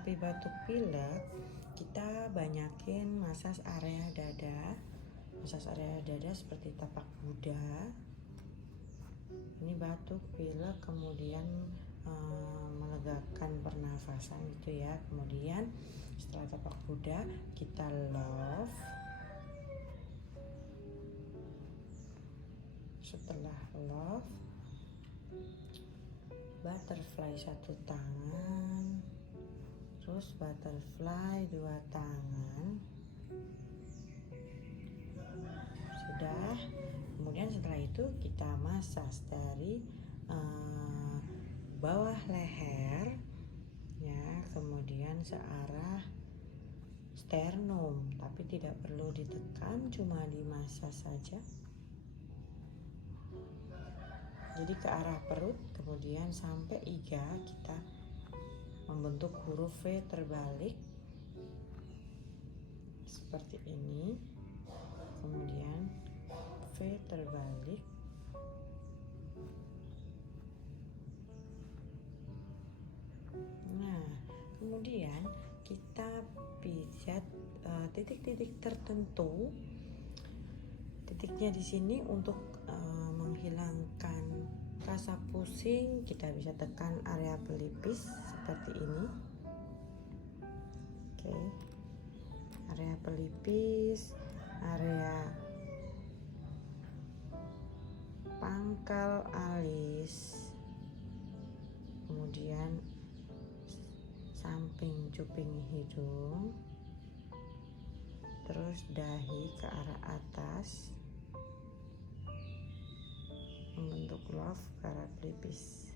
menghadapi batuk pilek, kita banyakin masas area dada. Masas area dada seperti tapak kuda. Ini batuk pilek, kemudian melegakan pernafasan gitu ya. Kemudian setelah tapak kuda kita love. Setelah love, butterfly satu tangan, terus butterfly dua tangan. Sudah. Kemudian setelah itu kita massage dari bawah leher ya, kemudian searah sternum, tapi tidak perlu ditekan, cuma dimassage saja. Jadi ke arah perut, kemudian sampai iga kita membentuk huruf V terbalik seperti ini. Kemudian V terbalik. Nah, kemudian kita pijat titik-titik tertentu. Titiknya di sini untuk menghilangkan rasa pusing, kita bisa tekan area pelipis seperti ini. Oke. Area pelipis, area pangkal alis, kemudian samping cuping hidung, terus dahi ke arah atas membentuk love ke arah pelipis.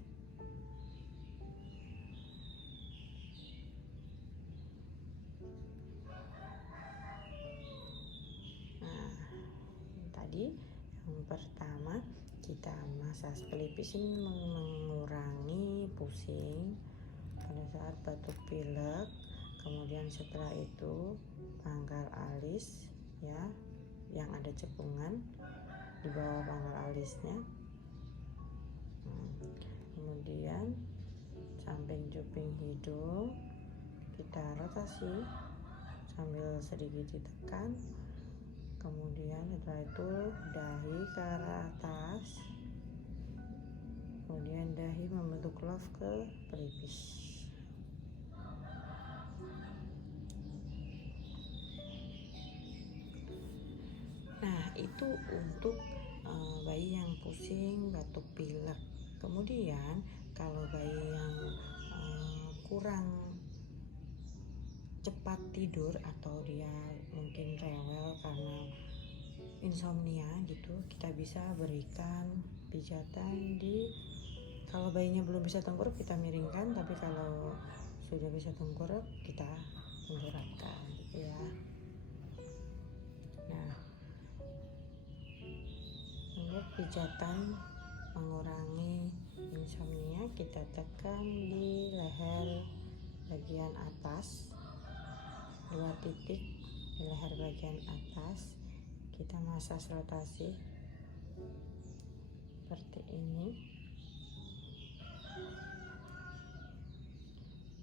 Nah, tadi yang pertama kita massage pelipis ini mengurangi pusing pada saat batuk pilek. Kemudian setelah itu pangkal alis ya, yang ada cekungan di bawah pangkal alisnya. Kemudian samping cuping hidung kita rotasi sambil sedikit ditekan. Kemudian setelah itu dahi ke arah atas, kemudian dahi membentuk love ke pelipis. Nah, itu untuk bayi yang pusing batuk pilek. Kemudian kalau bayi yang kurang cepat tidur atau dia mungkin rewel karena insomnia gitu, kita bisa berikan pijatan kalau bayinya belum bisa tengkurap kita miringkan, tapi kalau sudah bisa tengkurap kita tengkurapkan gitu ya. Nah, untuk pijatan mengurangi insomnia, kita tekan di leher bagian atas, 2 titik di leher bagian atas. Kita massage rotasi seperti ini.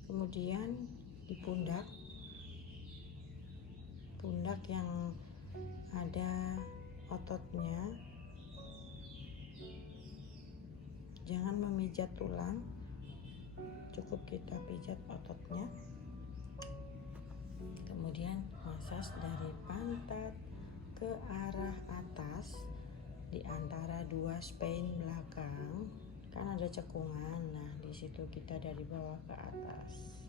Kemudian di pundak yang ada ototnya, jangan memijat tulang, cukup kita pijat ototnya. Kemudian massage dari pantat ke arah atas di antara 2 spine belakang, kan ada cekungan. Nah, di situ kita dari bawah ke atas.